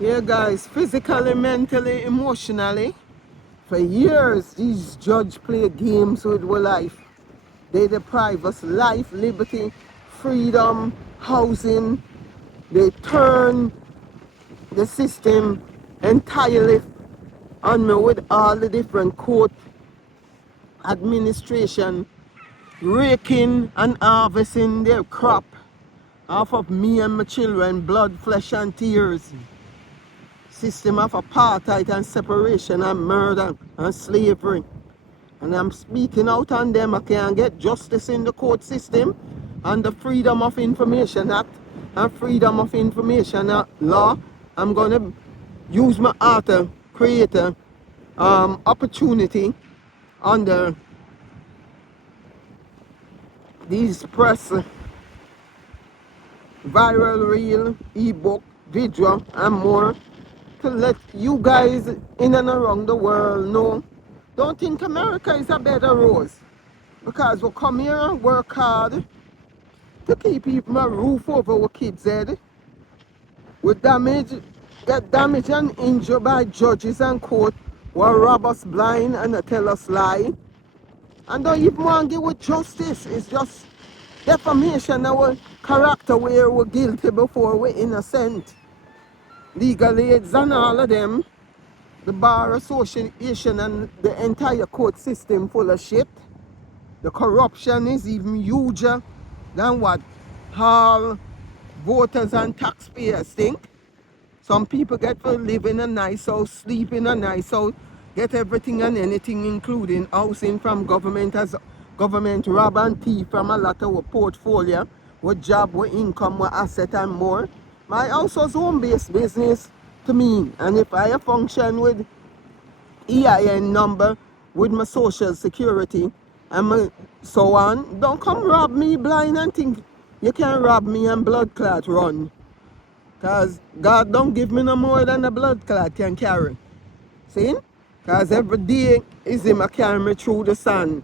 Yeah, guys, physically, mentally, emotionally, for years, these judges play games with our life. They deprive us life, liberty, freedom, housing. They turn the system entirely on me with all the different court administration raking and harvesting their crop off of me and my children, blood, flesh and tears. System of apartheid and separation and murder and slavery. And I'm speaking out on them. I can't get justice in the court system and the Freedom of Information Act and Freedom of Information law. I'm going to use my art to create a opportunity under these press, viral reel, ebook, video, and more to let you guys in and around the world know. Don't think America is a bed of roses, because we come here and work hard to keep even a roof over our kids' head. We get damaged and injured by judges and court who rob us blind and tell us lie. And don't even want to give with justice. It's just defamation of our character where we're guilty before we're innocent. Legal aids and all of them, the Bar Association and the entire court system full of shit. The corruption is even huger than what all voters and taxpayers think. Some people get to live in a nice house, sleep in a nice house, get everything and anything, including housing from government, as government rob and thief from a lot of our portfolio, with job, with income, with asset and more. My house was home-based business to me, and if I function with EIN number, with my social security, and so on, don't come rob me blind and think you can rob me and blood clot run. Because God don't give me no more than the blood clot can carry. See? Because every day is him a carry me through the sun.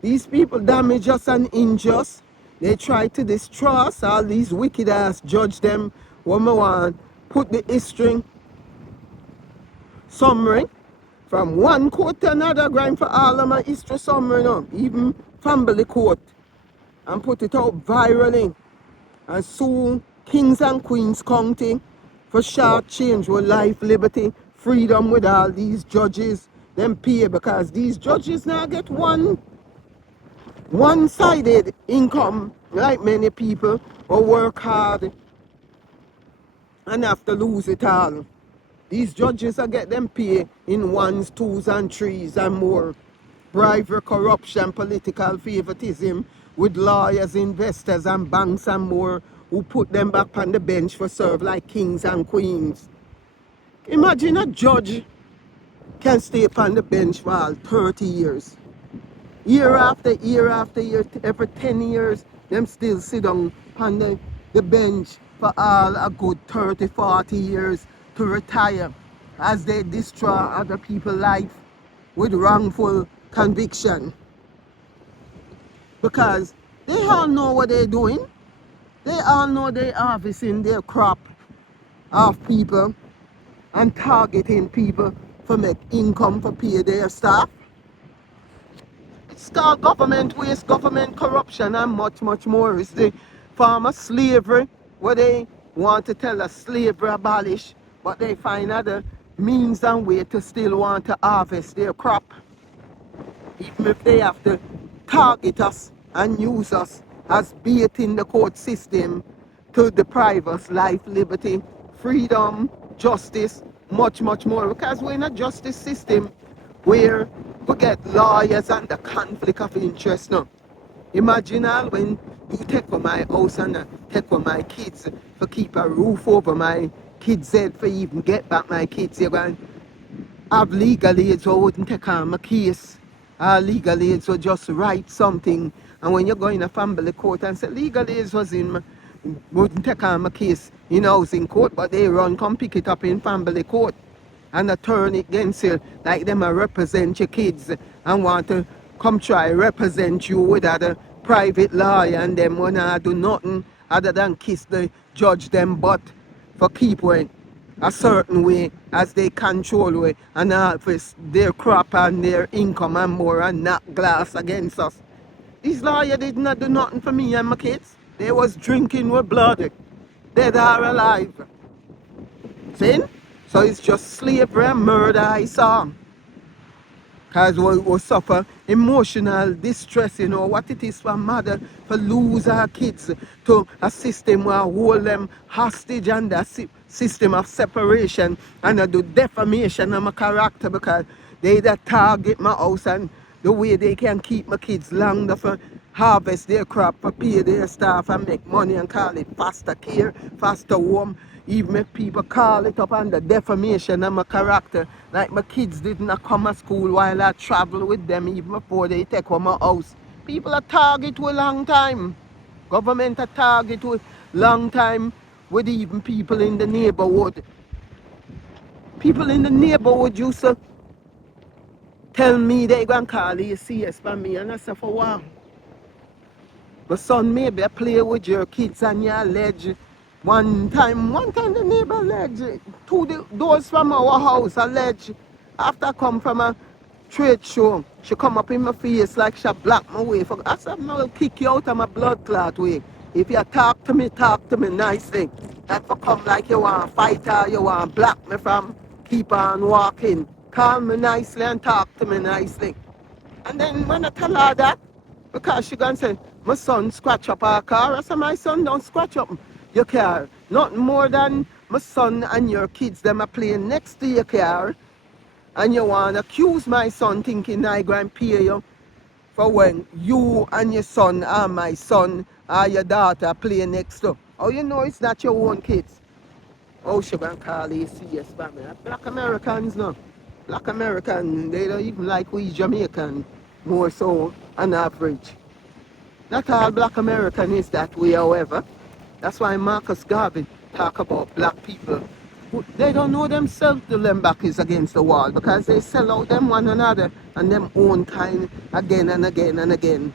These people damage us and injure us. They try to destroy us. All these wicked ass judge them what I want. Put the history summary from one court to another, grind for all of my history summary now. Even family court. And put it out virally. And sue Kings and Queens County for short change with life, liberty, freedom with all these judges. Them pay because these judges now get one-sided income like many people who work hard and have to lose it all. These judges are get them pay in ones, twos and threes and more. Bribery, corruption, political favoritism with lawyers, investors and banks and more who put them back on the bench for serve like kings and queens. Imagine a judge can stay upon the bench for all 30 years. Year after year after year, every 10 years, them still sit down on the bench for all a good 30, 40 years to retire as they destroy other people's life with wrongful conviction. Because they all know what they're doing. They all know they're harvesting their crop of people and targeting people for make income for pay their staff. It's called government waste, government corruption, and much, much more. It's the form of slavery where they want to tell us slavery abolish, but they find other means and way to still want to harvest their crop. Even if they have to target us and use us as bait in the court system to deprive us life, liberty, freedom, justice, much, much more. Because we're in a justice system where we get lawyers and the conflict of interest now. Imagine all when you take for my house and take for my kids to keep a roof over my kids' head for even get back my kids. You're going to have legal aids who wouldn't take on my case. Legal aids will just write something. And when you go in a family court and say legal aids wouldn't take on my case in housing court, but they run, come pick it up in family court and turn it against you like them represent your kids and want to come try represent you with other private lawyer and them wanna do nothing other than kiss the judge them butt for keep when a certain way as they control way and harvest their crop and their income and more and knock glass against us. These lawyers did not do nothing for me and my kids. They was drinking with blood, dead or alive. See? So it's just slavery and murder I saw. Because we suffer emotional distress, you know, what it is for a mother to lose her kids to a system where hold them hostage and a system of separation and do defamation of my character because they that target my house and the way they can keep my kids longer for harvest their crop, for pay their staff and make money and call it foster care, foster home. Even if people call it up under defamation of my character, like my kids did not come to school while I travel with them even before they take home my house. People are target with long time. Government are target with long time with even people in the neighborhood. People in the neighborhood used to tell me they going to call ACS for me and I said for what? My son, maybe I play with your kids and you allege one time the neighbor alleged to the doors from our house alleged after I come from a trade show, she come up in my face like she blocked my way. I said, I will kick you out of my blood clot way. If you talk to me nicely. Not for come like you want to fight or you want to block me from keep on walking. Call me nicely and talk to me nicely. And then when I tell her that, because she gonna say, my son scratch up our car, I said, my son don't scratch up your car. Not more than my son and your kids, them are playing next to your car. And you want to accuse my son thinking I go and pay you for when you and your son or my son or your daughter play next to. Oh, you know it's not your own kids. Oh, she gonna call ACS for me. Black Americans, no. Black Americans, they don't even like we Jamaican more so on average. Not all black American is that way, however. That's why Marcus Garvey talk about black people. They don't know themselves till them back is against the wall because they sell out them one another and them own kind again and again and again.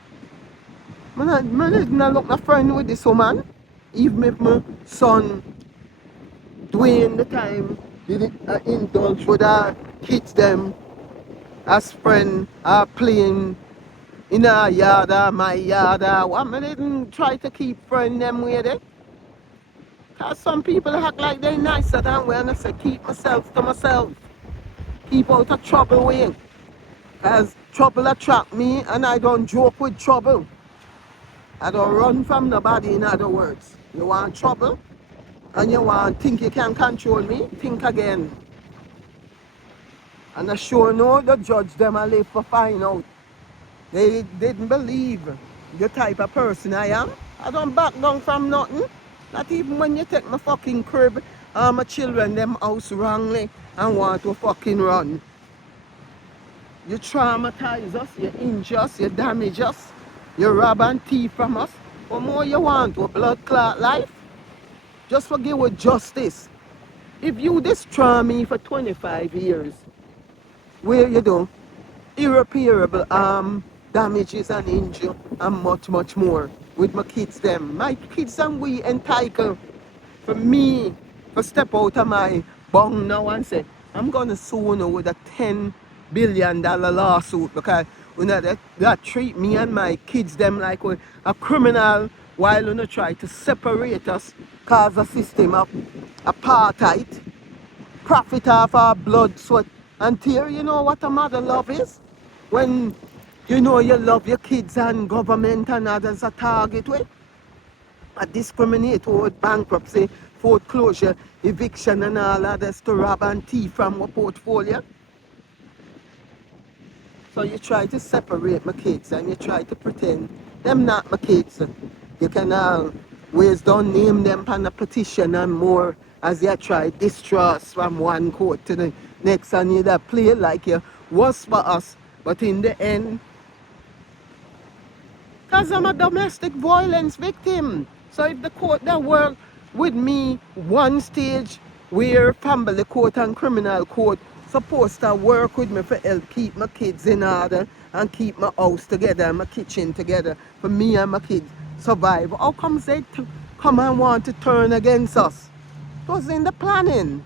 I didn't look my friend with this woman. Even if my son Dwayne the time did indulge with our kids them as friend playing in our yard or my yard or what. I didn't try to keep friend them with it. Cause some people act like they nicer than when I say keep myself to myself. Keep out of trouble way. Cause trouble attract me and I don't joke with trouble. I don't run from nobody, in other words. You want trouble and you want think you can control me, think again. And I sure know the judge them I live for find out. They didn't believe the type of person I am. I don't back down from nothing. Not even when you take my fucking crib or my children them house wrongly and want to fucking run. You traumatize us, you injure us, you damage us, you rob and thief from us. What more you want? A blood clot life? Just forgive with justice. If you destroy me for 25 years, where you do irreparable damages and injury and much, much more with my kids them. My kids and we entitled for me to step out of my bung now and say, I'm gonna sue you with a $10 billion lawsuit because you know that treat me and my kids them like we're a criminal while you know try to separate us, cause a system of apartheid, profit off our blood, sweat and tear. You know what a mother love is? When you know you love your kids and government and others a target with. A discriminate with bankruptcy, foreclosure, eviction and all others to rob and thief from our portfolio. So you try to separate my kids and you try to pretend them not my kids. You can always don't name them on a petition and more as you try distrust from one court to the next and you that play like you was for us. But in the end, because I'm a domestic violence victim. So if the court that work with me one stage where family court and criminal court supposed to work with me for help keep my kids in order and keep my house together and my kitchen together for me and my kids survive. How come they come and want to turn against us? It was in the planning.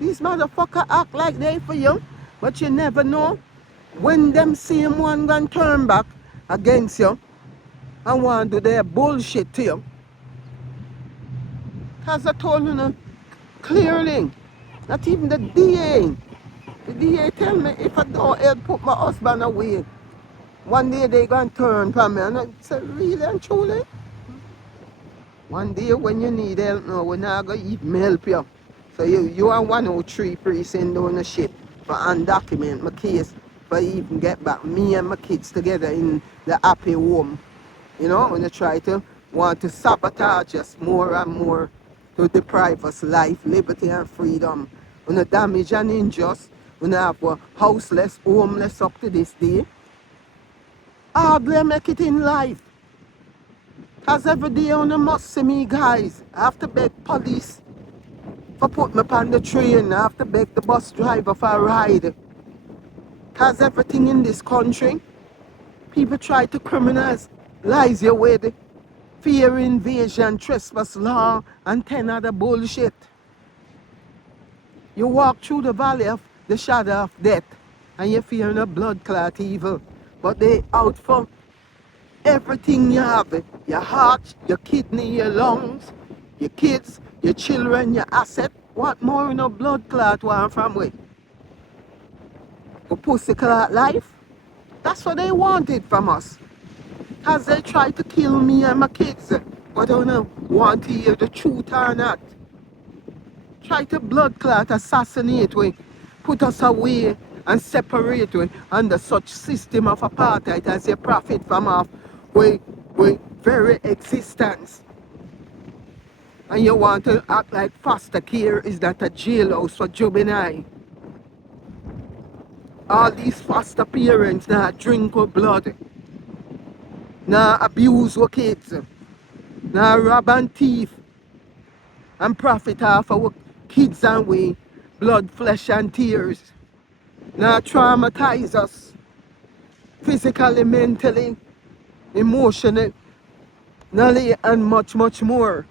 These motherfuckers act like they for you, but you never know when them same one gonna turn back against you and want to do their bullshit to you. Cause I told you no, clearly, not even the DA. The DA tell me if I don't help put my husband away, one day they gonna turn from me. And I said, really and truly? One day when you need help, no, we're not gonna even help you. So you are 103 precinct doing the shit for undocument my case for even get back me and my kids together in the happy home. You know, when they try to want to sabotage us more and more to deprive us life, liberty and freedom. When they damage and injust, when they have houseless, homeless up to this day. Hardly make it in life. Cause every day on the must see me guys. I have to beg police for put me on the train. I have to beg the bus driver for a ride. Cause everything in this country, people try to criminalize you with fear invasion, trespass law, and 10 other bullshit. You walk through the valley of the shadow of death and you're fearing a blood clot evil. But they out for everything you have. Your heart, your kidney, your lungs, your kids, your children, your asset. What more in a blood clot want from we? A pussy clot life? That's what they wanted from us. Cause they tried to kill me and my kids. But I don't want to hear the truth or not. Try to blood clot, assassinate we, put us away and separate we under such system of apartheid as they profit from our we very existence. And you want to act like foster care is that a jailhouse for juvenile. All these foster parents now drink our blood, now abuse our kids, now rob and thief and profit off our kids and we blood, flesh and tears. Now traumatize us physically, mentally, emotionally, and much, much more.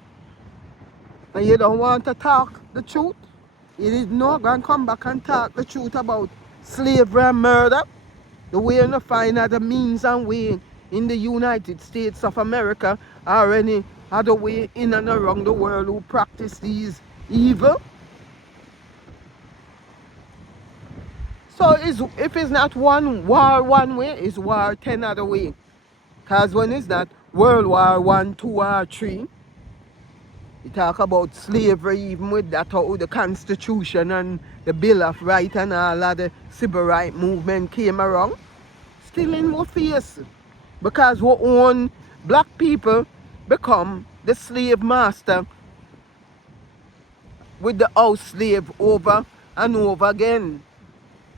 And you don't want to talk the truth? You didn't know gonna come back and talk the truth about slavery and murder? The way you find other means and way in the United States of America or any other way in and around the world who practice these evil? So if it's not one war one way, it's war 10 other way. Because when it's not World War 1, 2 or 3, you talk about slavery even with that, how the Constitution and the Bill of Rights and all of the civil rights movement came around. Still in our face. Because we own black people become the slave master with the house slave over and over again.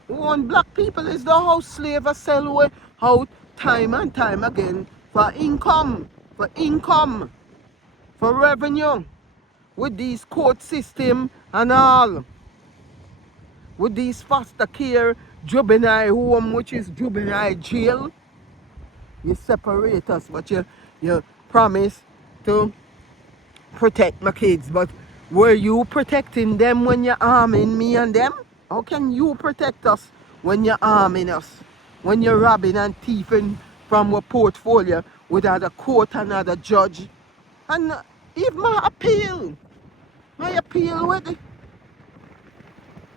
One black people is the house slave a sell away out time and time again for income, for revenue, with these court system and all, with these foster care, juvenile home, which is juvenile jail. You separate us, but you promise to protect my kids. But were you protecting them when you're arming me and them? How can you protect us when you're arming us? When you're robbing and thieving from a portfolio without a court and not a judge? And even my appeal with the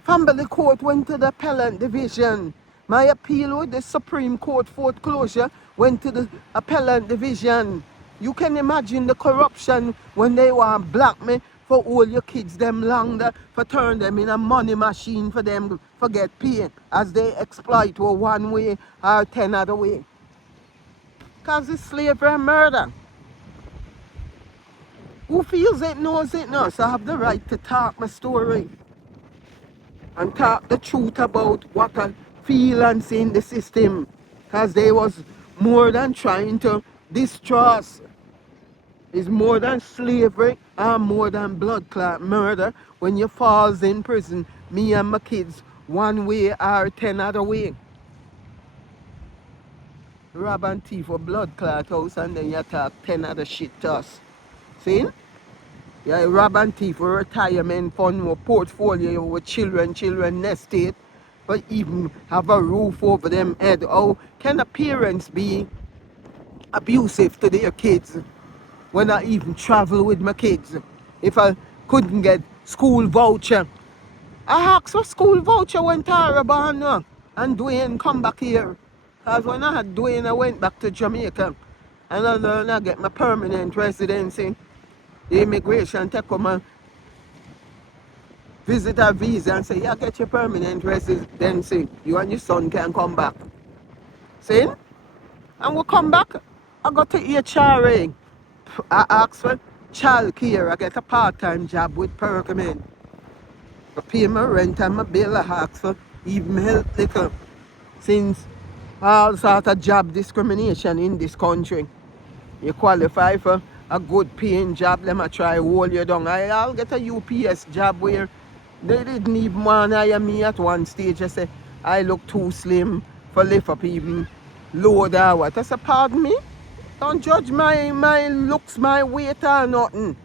family court went to the appellate division. My appeal with the Supreme Court foreclosure went to the appellate division. You can imagine the corruption when they want black me for all your kids them longer, for turn them in a money machine for them for get paid as they exploit one way or 10 other way. Because it's slavery and murder. Who feels it knows it knows. I have the right to talk my story and talk the truth about what I feel and see in the system. Because they was more than trying to destroy us. It's more than slavery and more than blood clot murder when you falls in prison, me and my kids, one way or 10 other way. Rob and thief for blood clot house and then you talk 10 other shit to us. See? Yeah, rob and thief for retirement fund or portfolio with children nest it, but even have a roof over them head. How can the parents be abusive to their kids when I even travel with my kids? If I couldn't get school voucher, I asked for school voucher when Tara born and Dwayne come back here. Because when I had Dwayne, I went back to Jamaica and I learned I get my permanent residency. The immigration take come and visit a visa and say, yeah, get your permanent residency. You and your son can come back. See? And we come back. I got to HRA. I asked for child care. I get a part-time job with Perkament. I pay my rent and my bill. I ask for even help little. Since all sort of job discrimination in this country. You qualify for a good paying job, let me try hold you down. I'll get a UPS job where they didn't even want to hire me at one stage. I say, I look too slim for lift up even load or what. I said, pardon me? Don't judge my looks, my weight or nothing.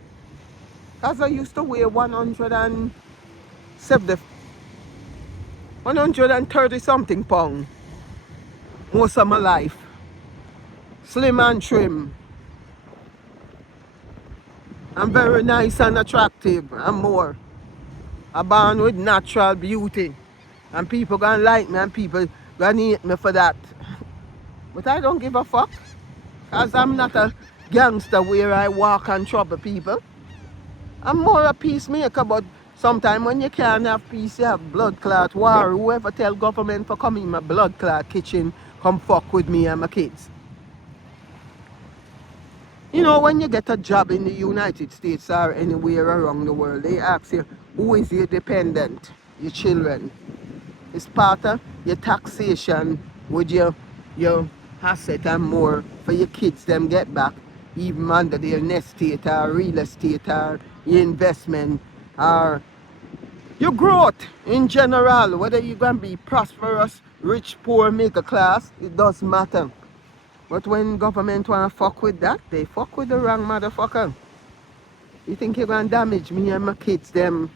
Because I used to weigh 130 something pounds most of my life. Slim and trim. I'm very nice and attractive and more. I'm born with natural beauty. And people gonna like me and people gonna hate me for that. But I don't give a fuck. Cause I'm not a gangster where I walk and trouble people. I'm more a peacemaker, but sometimes when you can't have peace, you have blood clot war. Whoever tell government for come in my blood clot kitchen, come fuck with me and my kids. You know, when you get a job in the United States or anywhere around the world, they ask you, who is your dependent? Your children. It's part of your taxation with your asset and more for your kids them get back, even under their estate or real estate or your investment or your growth in general. Whether you're going to be prosperous, rich, poor, middle class, it doesn't matter. But when government want to fuck with that, they fuck with the wrong motherfucker. You think you're going to damage me and my kids them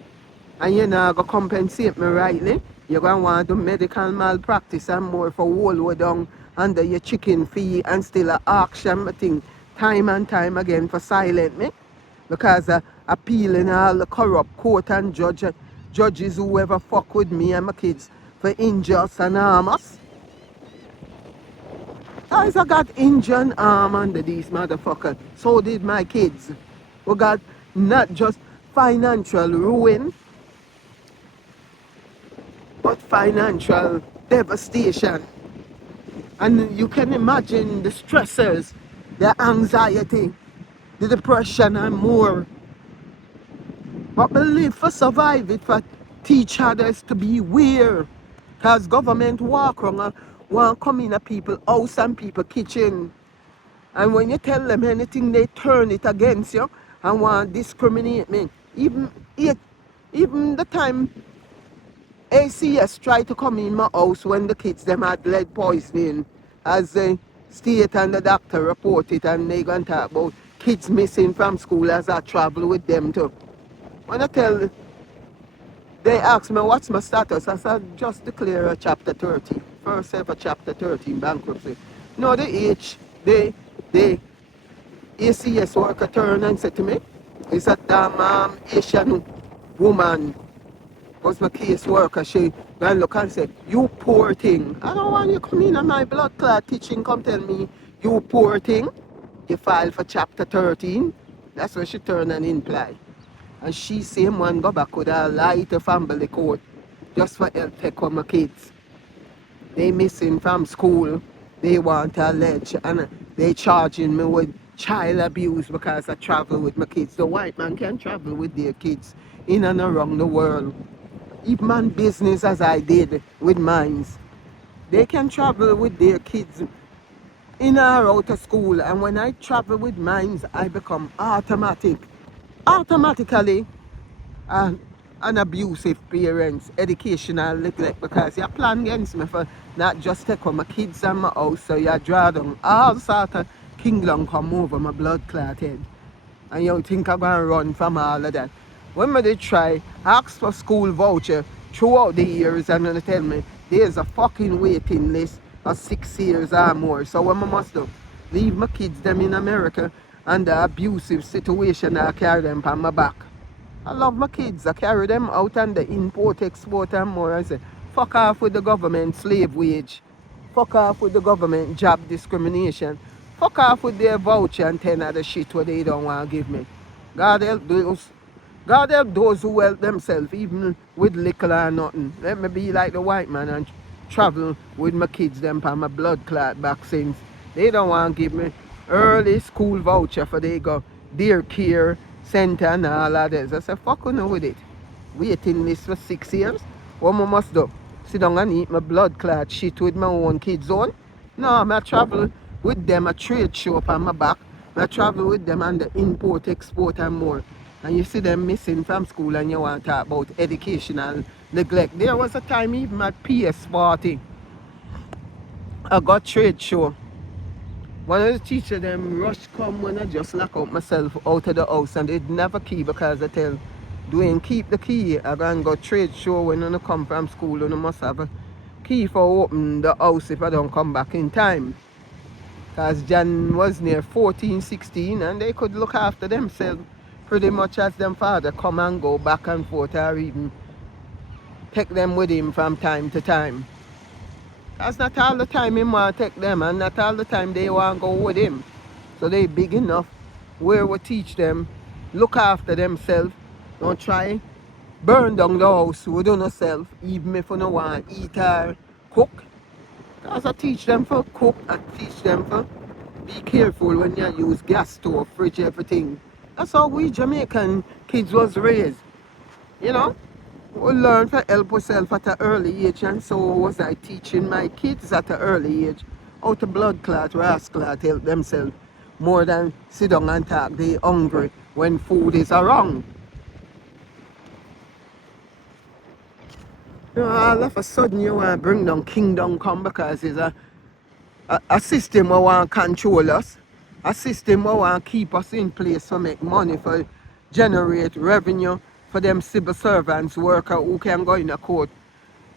and you're not going to compensate me rightly? You're going to want to do medical malpractice and more for hold you down under your chicken fee and still a auction thing time and time again for silent me? Because appealing all the corrupt court and judges whoever fuck with me and my kids for injustice and harm us. Guys, I got injured arm under these motherfuckers. So did my kids. We got not just financial ruin, but financial devastation. And you can imagine the stressors, the anxiety, the depression and more. But believe for survive it, for teach others to be aware. Because government walk around and want come in a people's house and people kitchen. And when you tell them anything, they turn it against you and want to discriminate me. Even the time ACS tried to come in my house when the kids them had lead poisoning, as the state and the doctor reported, and they gonna talk about kids missing from school as I travel with them too. When they asked me what's my status, I said just declare a chapter 30. First ever chapter 13 bankruptcy. No, the ACS worker turned and said to me, it's a damn Asian woman was my case worker. She ran look and said, you poor thing. I don't want you come in on my blood clot teaching, come tell me, you poor thing. You filed for chapter 13. That's what she turned and imply. And she same one go back with a lie to family court just for help take on my kids. They missing from school. They want to allege and they charging me with child abuse because I travel with my kids. The white man can travel with their kids in and around the world. Even man business as I did with mines. They can travel with their kids in or out of school. And when I travel with mines, I become automatically an abusive parents, educational neglect, because you plan against me for not just take on my kids and my house, so you draw down all sort of kingdom come over my blood clot head. And you think I'm going to run from all of that. When they try, ask for school voucher throughout the years and they tell me there's a fucking waiting list of 6 years or more. So what I must do? Leave my kids them in America and the abusive situation I carry them on my back. I love my kids. I carry them out and the import, export and more. I say, fuck off with the government slave wage. Fuck off with the government job discrimination. Fuck off with their voucher and 10 other shit what they don't want to give me. God help those. God help those who help themselves, even with little or nothing. Let me be like the white man and travel with my kids them for my blood clot vaccines. They don't want to give me early school voucher for they go dear care center and all of this. I say, fuck you know with it. Waiting list for 6 years. What I must do? Sit down and eat my blood clot shit with my own kids on? No, I travel with them a trade show up on my back. I travel with them on the import, export and more. And you see them missing from school and you want to talk about educational neglect. There was a time even at PS party, I got trade show. One of the teachers them rush come when I just lock out myself out of the house and they'd never key because I tell Dwayne keep the key. I gonna go trade show when you come from school and you must have a key for open the house if I don't come back in time. Because Jan was near 14, 16 and they could look after themselves pretty much as them father come and go back and forth or even take them with him from time to time. That's not all the time he want to take them and not all the time they want to go with him. So they big enough where we teach them, look after themselves, don't try burn down the house with yourself even if you don't want to eat or cook. Because I teach them for cook, I teach them for be careful when you use gas stove, fridge, everything. That's how we Jamaican kids was raised, you know. We learn to help ourselves at an early age and so was I teaching my kids at an early age how to blood clot, ras clot, help themselves more than sit down and talk they hungry when food is around. You know, all of a sudden you want to bring down kingdom come because it's a system that want to control us, a system that want to keep us in place to make money, for generate revenue for them civil servants, worker who can go in a court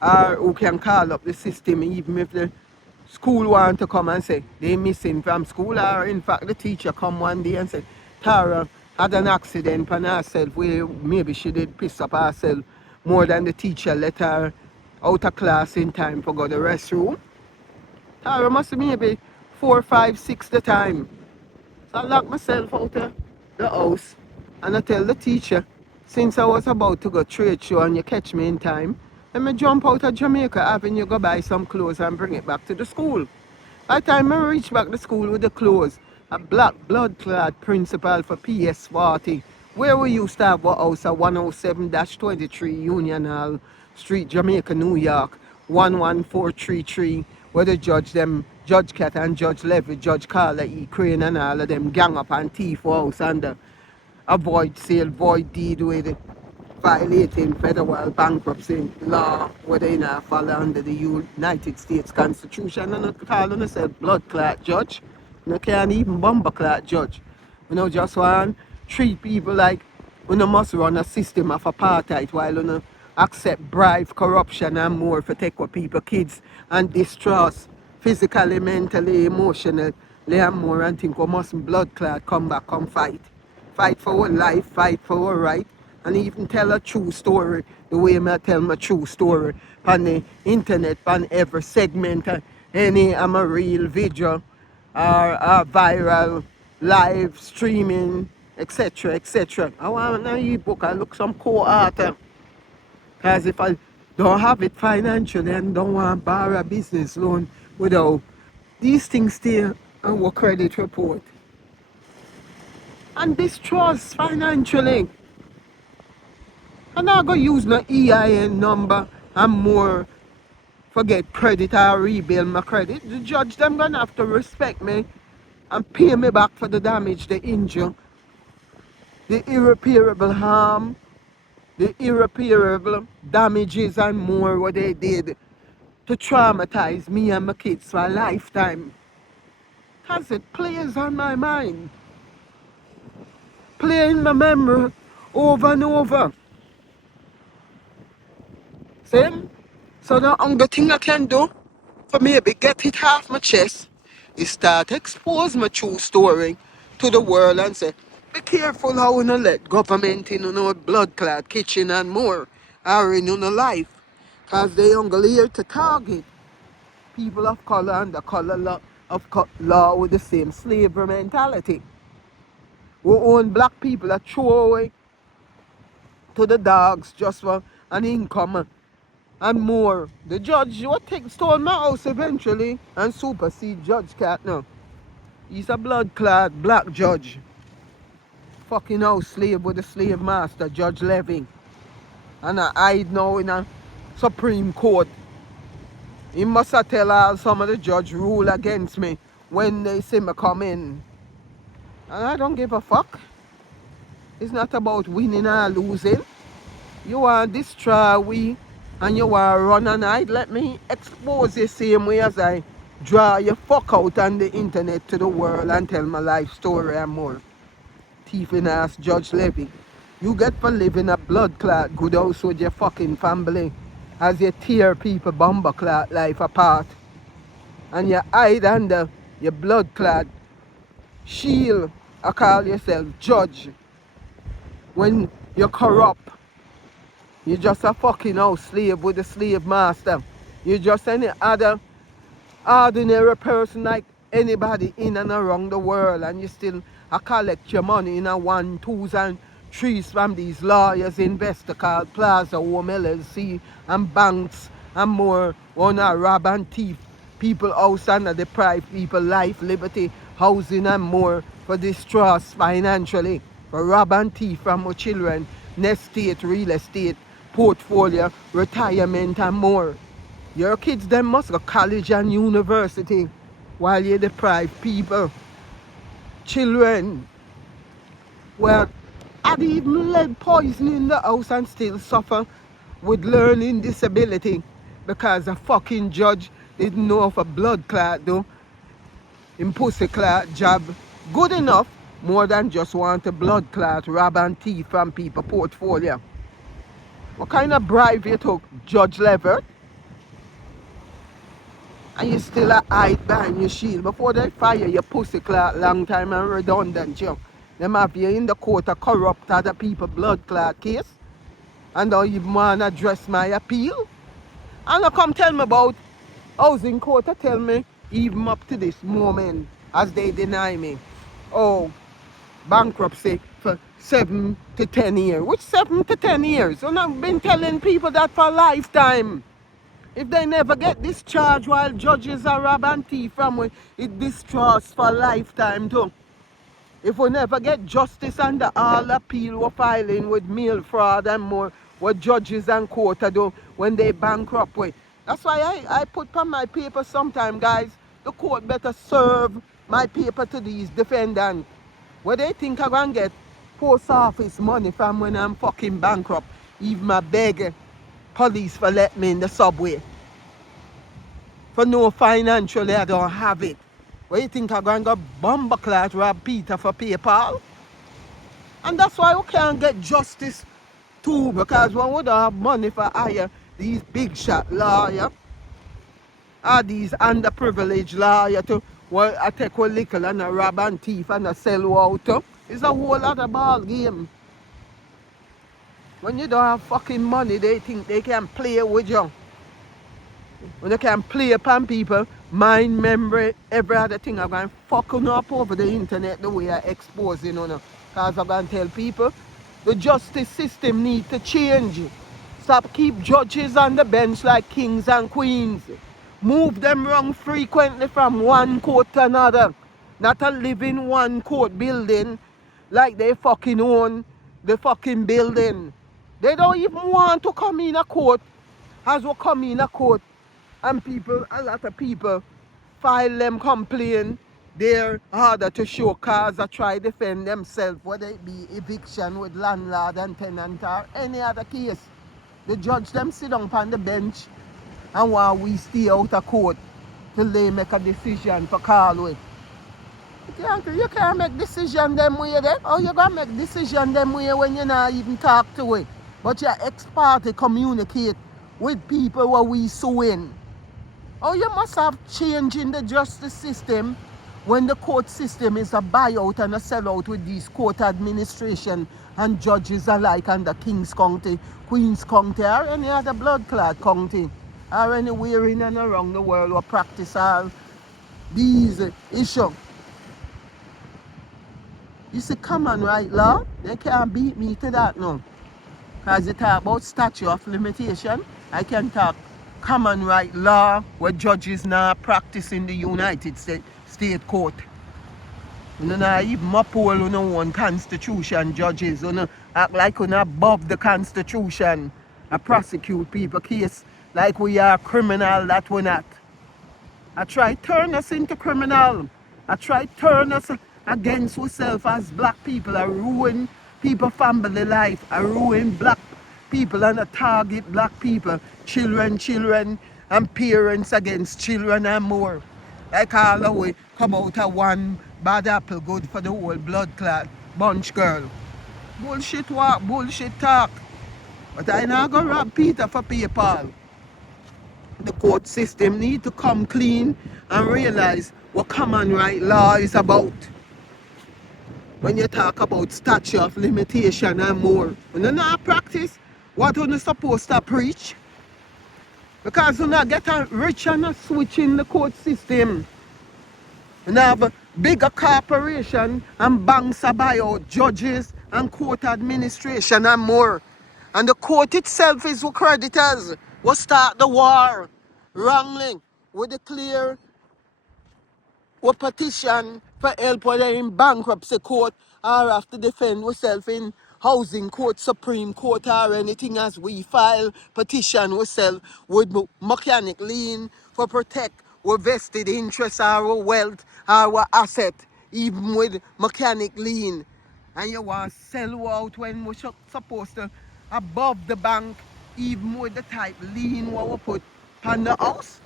or who can call up the system even if the school want to come and say they missing from school, or in fact the teacher come one day and say Tara had an accident on herself where maybe she did piss up herself more than the teacher let her out of class in time for go to the restroom. Tara must be maybe 4, 5, 6 the time. So I locked myself out of the house and I tell the teacher, since I was about to go trade show and you catch me in time, let me jump out of Jamaica Avenue, go buy some clothes and bring it back to the school. By the time I reach back to school with the clothes, a black blood clot principal for PS party, where we used to have a house at 107-23 Union Hall Street, Jamaica, New York, 11433, where the judge them, Judge Cat and Judge Levy, Judge Carla E. Crane and all of them gang up and thief house and avoid sale, void deed with it, violating federal bankruptcy law, whether they not fall under the United States Constitution and not calling themselves blood clot judge. You can't even bomber clot judge. You know, just want treat people like you know, must run a system of apartheid while you know, accept bribe, corruption and more for take what people kids and distrust physically, mentally, emotionally and more and think we must blood clot come back, come fight. Fight for our life, fight for our right, and even tell a true story the way I tell my true story on the internet, on every segment, any I'm a real video or a viral live streaming, etc. etc. I want an ebook, I look some co-art. Because if I don't have it financially and don't want to borrow a business loan without these things still on our credit report. And distrust financially. I'm not going to use no EIN number and more forget credit or rebuild my credit. The judge them going to have to respect me and pay me back for the damage, the injury, the irreparable harm, the irreparable damages and more what they did to traumatize me and my kids for a lifetime. Because it plays on my mind. play in my memory over and over. See? So the only thing I can do for maybe get it off my chest is start expose my true story to the world and say, be careful how you no let government in no blood clot kitchen and more are in your life. Cause they only here to target people of color and the color law with the same slavery mentality. We own black people that throw away to the dogs just for an income and more. The judge will take stole my house eventually and supersede Judge Cat now. He's a blood-clad black judge. Fucking house slave with the slave master, Judge Levy. And I hide now in a Supreme Court. He must have tell all some of the judge rule against me when they see me come in. And I don't give a fuck. It's not about winning or losing. You want to destroy we and you want to run and hide. Let me expose the same way as I draw your fuck out on the internet to the world and tell my life story and more. Thieving ass Judge Levy. You get for living a blood clot good house with your fucking family as you tear people bomber clot life apart. And you hide under your blood clot shield. I call yourself judge. When you're corrupt, you're just a fucking house slave with a slave master. You're just any other ordinary person like anybody in and around the world, and you still collect your money in a 1, 2s and 3s from these lawyers, investors called Plaza Home LLC and banks and more. Wanna rob and thief people house and deprive people life, liberty, housing and more for distress financially. For rob and thief from our children, estate, real estate, portfolio, retirement and more. Your kids them must go college and university while you deprive people, children. Well, I'd even lead poison in the house and still suffer with learning disability because a fucking judge didn't know of a blood clot though. In pussy clot job good enough more than just want a blood clot, rob and thief from people portfolio. What kind of bribe you took, Judge Levert? And you still a hide behind your shield. Before they fire your pussy clot long time and redundant, you. Them have you in the court of corrupt other people blood clot case. And don't even want to address my appeal. And they come tell me about housing court to tell me even up to this moment as they deny me. Oh, bankruptcy for 7 to 10 years. Which 7 to 10 years? And I've been telling people that for a lifetime. If they never get discharged while judges are rob and thief from we, it discharges for a lifetime too. If we never get justice under all appeal we're filing with mail fraud and more, what judges and court do when they bankrupt with. That's why I put on my paper sometime, guys. The court better serve my paper to these defendants. Where they think I'm going to get post office money from when I'm fucking bankrupt. Even I beg police for let me in the subway. For no financially, I don't have it. Where you think I'm going to go bomber clot rob Peter for PayPal? And that's why we can't get justice too, because when we don't have money for hire these big shot lawyers, or these underprivileged lawyers to well, I take a liquor and a rob and thief and a sell out. It's a whole other ball game. When you don't have fucking money, they think they can play with you. When they can play upon people, mind, memory, every other thing, I'm going to fuck up over the internet the way I expose you know. Because I'm going to tell people, the justice system needs to change. Stop keep judges on the bench like kings and queens. Move them around frequently from one court to another. Not to live in one court building like they fucking own the fucking building. They don't even want to come in a court as we come in a court. And people, a lot of people, file them complaint. They're harder to show cause or try to defend themselves, whether it be eviction with landlord and tenant or any other case. The judge them sit down on the bench and while we stay out of court till they make a decision for call with. You can't make decision them way then. Or you gonna make decision them way when you not even talk to it. But your ex-party communicate with people where we suing. Oh, you must have change in the justice system when the court system is a buyout and a sellout with these court administration and judges alike under Kings County, Queens County, or any other blood clot county, or anywhere in and around the world or practice all these issues. You see, common right law, they can't beat me to that now. Because you talk about statute of limitation, I can talk common right law where judges now practice in the United States Court. You know, not even uphold on one constitution, judges. You know, act like you're above the constitution and prosecute people case like we are criminal that we're not. I try turn us into criminal. I try turn us against ourselves as black people. I ruin people family life. I ruin black people and I target black people. Children and parents against children and more. Like all the way come out of one bad apple good for the whole blood clot bunch girl. Bullshit walk, bullshit talk. But I not gonna rob Peter for PayPal. The court system need to come clean and realize what common right law is about. When you talk about statute of limitation and more, when you not practice what you're supposed to preach, because you not get rich and not switch in the court system. You have bigger corporation and banks to buy out judges and court administration and more. And the court itself is with creditors. We start the war wrongly. We declare, we petition for help whether in bankruptcy court or have to defend ourselves in housing court, supreme court or anything as we file petition ourselves with mechanic lien for protect our vested interest or our wealth or our asset, even with mechanic lien. And you want to sell out when we're supposed to above the bank, even with the type lien what we put on the house.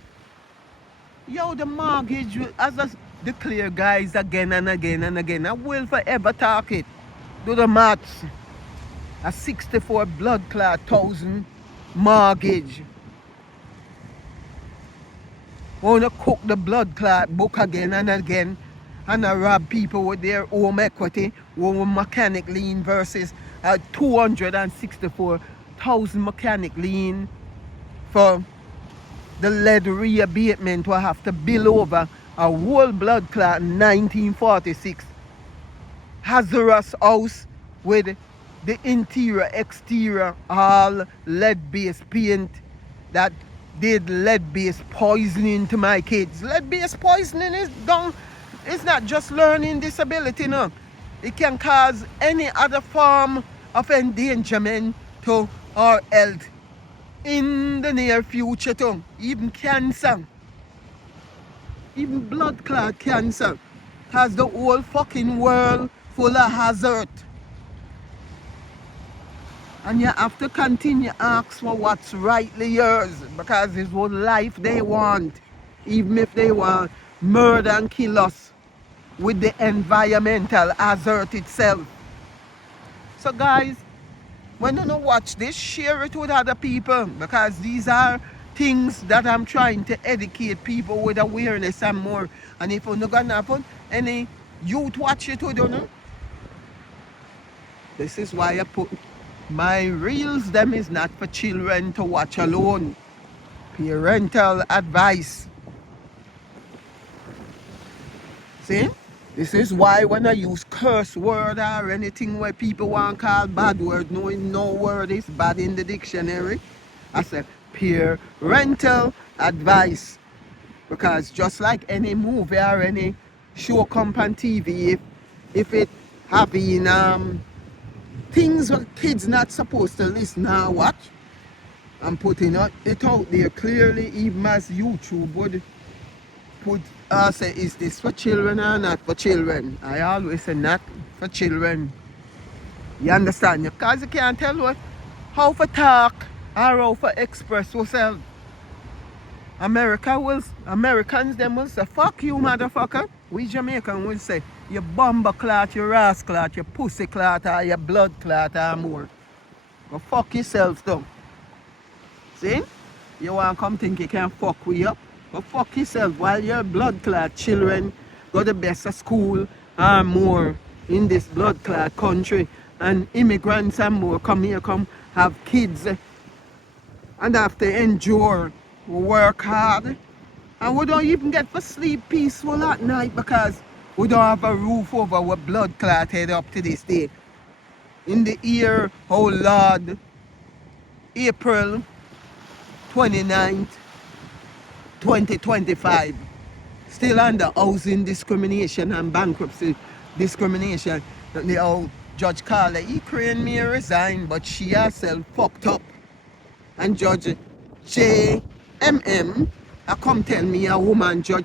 Yo, the mortgage, as I declare guys again and again and again, I will forever talk it. Do the maths. A 64 blood clot thousand mortgage. Wanna cook the blood clot book again and again and I rob people with their home equity, home mechanic lien versus 264,000 mechanic lien for the lead reabatement will have to build over a whole blood clot in 1946 hazardous house with the interior, exterior, all lead-based paint that did lead-based poisoning to my kids. Lead-based poisoning is done. It's not just learning disability, no. It can cause any other form of endangerment to our health in the near future too. Even cancer, even blood clot cancer, has the whole fucking world full of hazard. And you have to continue to ask for what's rightly yours, because it's what life they want, even if they want murder and kill us with the environmental hazard itself. So guys, when you watch this, share it with other people, because these are things that I'm trying to educate people with awareness and more. And if you're not gonna happen, any youth watch it, you know. This is why I put my reels, them is not for children to watch alone. Parental advice. See? This is why when I use curse word or anything where people want to call bad word, knowing no word is bad in the dictionary, I say parental advice. Because just like any movie or any show come on TV, if it having things that kids not supposed to listen or watch, I'm putting it out there clearly, even as YouTube would put say, is this for children or not for children? I always say not for children. You understand? Because you can't tell what how to talk or how to express yourself. Americans them will say, fuck you, motherfucker. We Jamaican will say, your bomber clot, your ass clot, your pussy clot, or your blood clot, or more. Go fuck yourself, though. See? You want to come think you can fuck with you? Go fuck yourself while your blood clot children go the best of school or more in this blood clot country. And immigrants and more come here, come have kids and have to endure, work hard. And we don't even get to sleep peaceful at night because we don't have a roof over our blood clot head up to this day. In the year, oh Lord, April 29th, 2025, still under housing discrimination and bankruptcy discrimination. The old Judge Carla Ukraine may resign, but she herself fucked up. And Judge JMM, I come tell me a woman, Judge